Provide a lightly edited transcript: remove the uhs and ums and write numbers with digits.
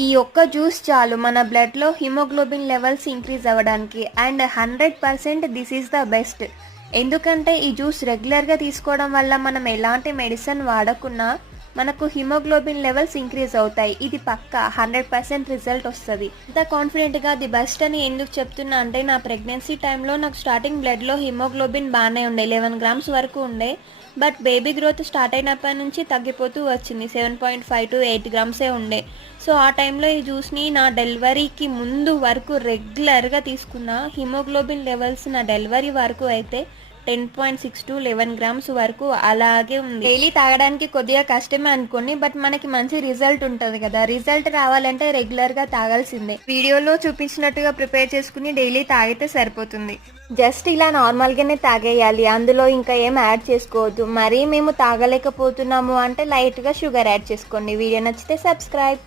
ఈ ఒక్క జ్యూస్ చాలు మన బ్లడ్లో హిమోగ్లోబిన్ లెవెల్స్ ఇంక్రీజ్ అవ్వడానికి. And 100% this is the best. ఎందుకంటే ఈ జ్యూస్ రెగ్యులర్గా తీసుకోవడం వల్ల మనం ఎలాంటి మెడిసిన్ వాడకున్నా మనకు హిమోగ్లోబిన్ లెవెల్స్ ఇంక్రీజ్ అవుతాయి. ఇది పక్కా 100% రిజల్ట్ వస్తుంది. ఇంత కాన్ఫిడెంట్గా ది బెస్ట్ అని ఎందుకు చెప్తున్నా అంటే నా ప్రెగ్నెన్సీ టైంలో నాకు స్టార్టింగ్ బ్లడ్లో హిమోగ్లోబిన్ బాగానే ఉండే, 11 గ్రామ్స్ వరకు ఉండే. బట్ బేబీ గ్రోత్ స్టార్ట్ అయినప్పటి నుంచి తగ్గిపోతూ వచ్చింది, 7.5 to 8 గ్రామ్సే ఉండే. సో ఆ టైంలో ఈ జ్యూస్ని నా డెలివరీకి ముందు వరకు రెగ్యులర్గా తీసుకున్న. హిమోగ్లోబిన్ లెవెల్స్ నా డెలివరీ వరకు అయితే 10.6 to 11 గ్రామ్స్ వరకు అలాగే ఉంది. డైలీ తాగడానికి కొద్దిగా కష్టమే అనుకోండి, బట్ మనకి మంచి రిజల్ట్ ఉంటుంది కదా. రిజల్ట్ రావాలంటే రెగ్యులర్గా తాగాల్సిందే. వీడియోలో చూపించినట్టుగా ప్రిపేర్ చేసుకుని డైలీ తాగితే సరిపోతుంది. జస్ట్ ఇలా నార్మల్గానే తాగేయాలి, అందులో ఇంకా ఏం యాడ్ చేసుకోవద్దు. మరీ మేము తాగలేకపోతున్నాము అంటే లైట్గా షుగర్ యాడ్ చేసుకోండి. వీడియో నచ్చితే సబ్స్క్రైబ్.